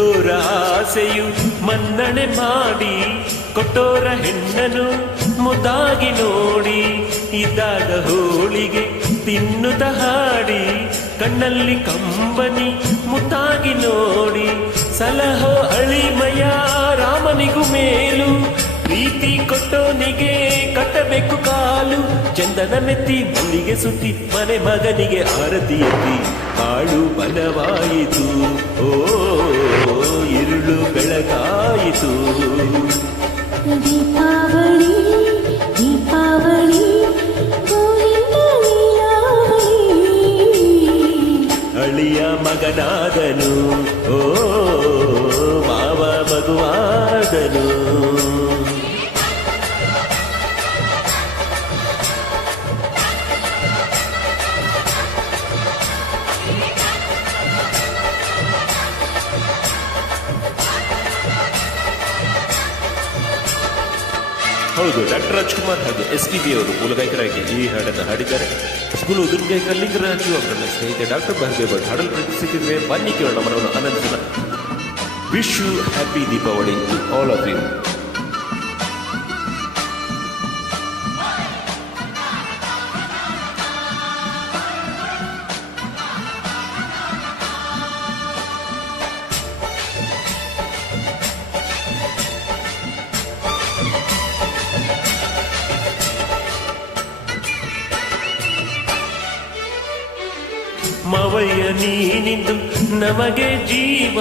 ಹುಟ್ಟೋರ ಆಸೆಯು ಮನ್ನಣೆ ಮಾಡಿ ಕೊಟ್ಟೋರ ಹೆಣ್ಣನು ಮುದ್ದಾಗಿ ನೋಡಿ ಇದ್ದಾಗ ಹೋಳಿಗೆ ತಿನ್ನುತ್ತ ಹಾಡಿ ಕಣ್ಣಲ್ಲಿ ಕಂಬನಿ ಮುತ್ತಾಗಿ ನೋಡಿ ಸಲಹೋ ಅಳಿಮಯ ರಾಮನಿಗೂ ಮೇಲು ಪ್ರೀತಿ ಕೊಟ್ಟೋನಿಗೆ ಕಟ್ಟಬೇಕು ಕಾಲು ಚಂದನ ಮೆತ್ತಿ ಮಲ್ಲಿಗೆ ಸುತ್ತಿ ಮನೆ ಮಗನಿಗೆ ಆರತಿ ಎತ್ತಿ ಕಾಳು ಬಲವಾಯಿತು ಓ ഇരുಳು ಬೆಳಗಾಯಿತು ದೀಪಾವಳಿ ದೀಪಾವಳಿ ಅಳಿಯ ಮಗನಾದನು ಓ ಮಾವ ಮಗುವಾದನು ಹೌದು, ಡಾಕ್ಟರ್ ರಾಜ್ಕುಮಾರ್ ಹಾಗೂ SPB ಅವರು ಮೂಲಗಾಯಕರಾಗಿ ಈ ಹಾಡನ್ನು ಹಾಡಿದ್ದಾರೆ. ಸ್ಕೂಲ್ ಉದುರುಗಾಯಕ ಲಿಂಗರಾಜು ಅವರನ್ನ ಸ್ನೇಹಿತ ಡಾಕ್ಟರ್ ಬಹದೇವ್ ಹಾಡಲು ಪ್ರಯತ್ನಿಸಿದ್ರೆ ಬನ್ನಿ ಕೇಳೋಣ, ಮನವನ್ನು ಆನಂದಿಸೋಣ. Wish you happy Deepavali to all of you. ಮವಯ್ಯ ನೀನಿಂದು ನಮಗೆ ಜೀವ,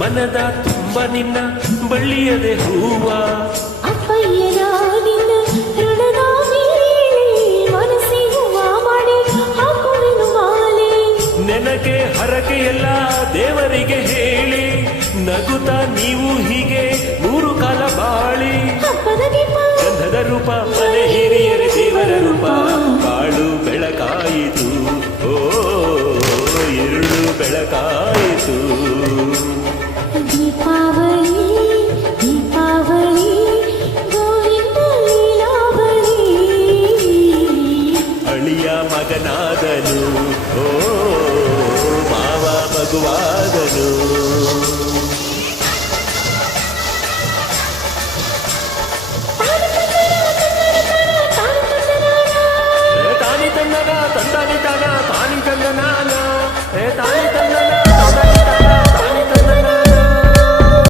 ಮನದ ತುಂಬ ನಿನ್ನ ಬಳ್ಳಿಯದೆ ಹೂವ. ಅಪ್ಪಯ್ಯನ ನಿನ್ನ ಋಣದ ಮೇಲೆ ಮನಸ್ಸಿ ಹೂವ ಮಾಡಿ ಹಾಕುವೆನು ಮಾಲೆ. ನೆನಕೆ ಹರಕೆ ಎಲ್ಲ ದೇವರಿಗೆ ಹೇಳಿ ನಗುತ್ತ ನೀವು ಹೀಗೆ 100 ಕಾಲ ಬಾಳಿ. ಹಬ್ಬದ ದೀಪ ಗಂಧದ ರೂಪ ಮನೆ ಹಿರಿಯರೆ ದೇವರ ರೂಪ, ಕಾಳು ಬೆಳಕಾಯಿತು ಓ ഇരുಳು ಬೆಳಕಾಯಿತು. ದೀಪಾವಳಿ ದೀಪಾವಳಿ ಗೋವಿಂದ ಲೀಲಾವಳಿ. ಅಳಿಯ ಮಗನಾದನು ಓ ಮಾವ ಮಗುವಾದನು. ತಾನಿ ತಂದನ ತಂದಾನಿ ತಾನ ತಾನಿ ತಂದನಾನ ತಾನಿ